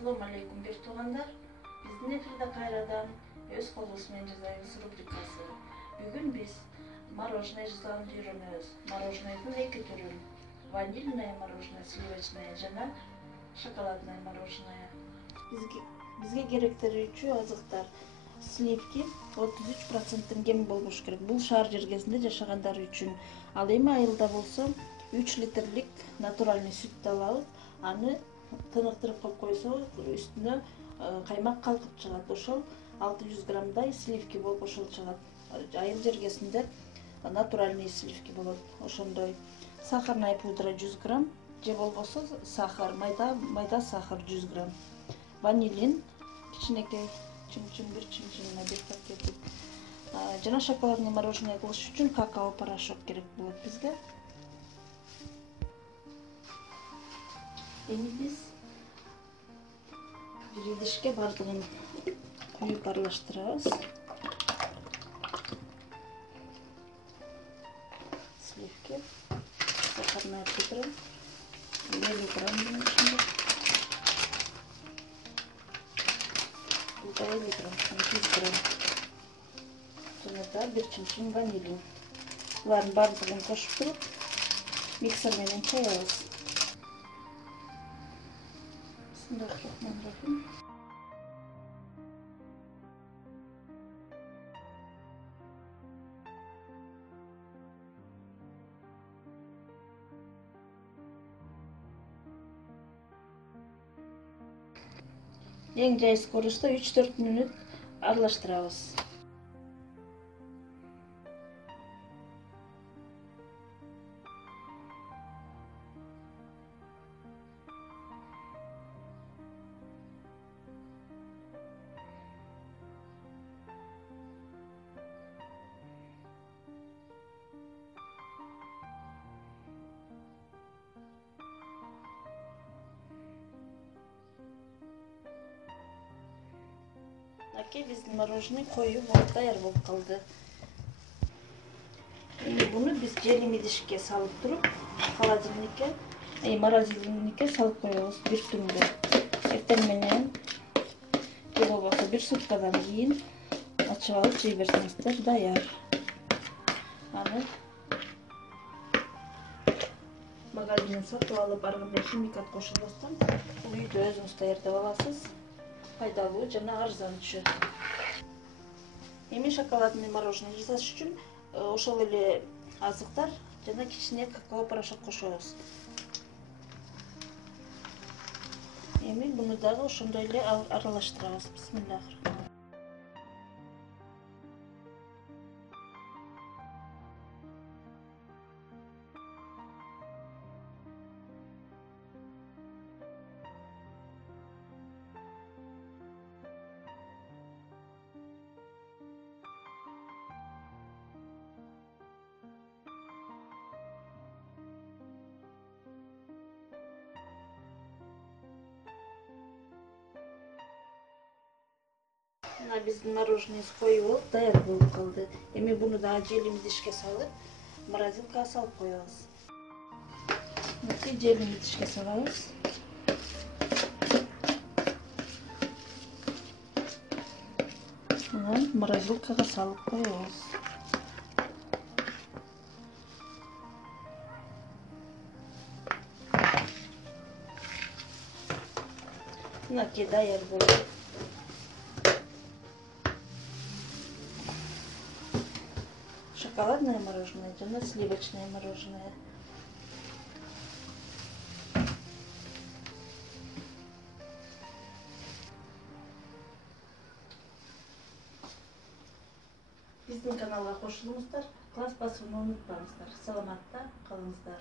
Assalomu alaykum бир туугандар. Биздин эфирде кайрадан өз колубуз менен жасайбыз рубрикасы. Бүгүн биз мороженое жасаганды үйрөнөбүз. Мороженойдун эки түрүн: ванильное мороженое, сливочное жана шоколадное мороженое. Бизге керектерүүчү азыктар: сливки 33%тен кем болбош керек. Бул шаар жергесинде жашагандар үчүн. Ал эми айылда болсо 3 литрлик натуральный сүттү алабыз. Аны тыныктырып коюп койсок, үстүнө каймак калкып чыгат. Ошол 600 граммдай сливки болуп ошол чыгат. Айыл жергесинде натуральный сливки болот. Ошондой сахарная пудра 100 грамм, же болбосо сахар, майда сахар 100 грамм. Ванилин кичинекей бир чымчымына бир пакетик. Жана шоколадный мороженое кылыш үчүн какао порошок керек болот бизге. Эми биз бир идишке бардыгын куюп аралаштырабыз. Сливки, сахарная пудра 50 грамм içinde. Bu da 50 грамм, 100 грамм. Sonra da bir çimçim vanilin. Bunların bardığını koşup durup mikser menен çayabız. Bismillahirrahmanirrahim. Эң жайсыз көрүштө 3-4 мүнөт аралаштырабыз. Биздин мороженое коюп болуп даяр болуп калды. Эми буну биз желим идишке салып туруп, морозильникке салып коебуз бир түнгө. Эртең менен же болбосо бир суткадан кийин ачып алып жей берсеңиздер даяр. Аны магазинден сатып алып, ар кандай химикат кошулбастан үйдө өзүңүз даярдап аласыз. Пайдалуу жана арзанчы. Эми шоколадный мороженое жасаш үчүн ошол эле азыктар жана кичине какао порошок кошобуз. Эми буну дагы ошондой эле аралаштырабыз. Бисмиллахиррахманиррахим. Мына биздин мороженое коюп болуп даяр болуп калды. Эми буну дагы желим идишке салып, морозилкага салып коебуз. Желим идишке салабыз. Анан морозилкага салып коебуз. Мынакей даяр болду. Шоколадное мороженое жана сливочное мороженое. Биздин каналга кошулуңуздар, класс басууну унутпаңыздар. Саламатта калыңыздар.